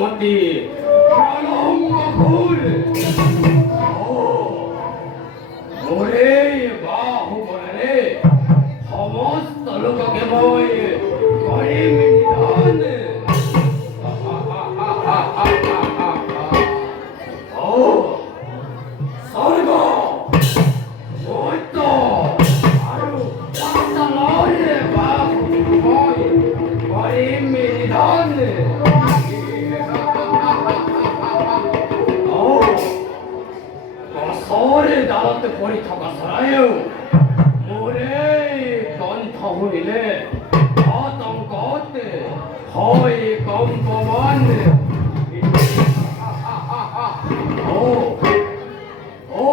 মতি প্রলম্বকুল ওরে বাহুবলে রে সমস্ত লোককে মই করিম নিধন ও স্বর্গ মৈত্য আৰু পাতালয়ে বাহু মই করিম নিধন সরে দাঁড়াতে পড়ি থাকা সরায়েও মোরে কণ্ঠ হইলে আতঙ্কতে হয় কম্পমান ও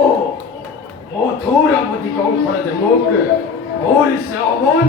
মথুরাবতী কঙ্করতে মুখ ওর শ্রবণ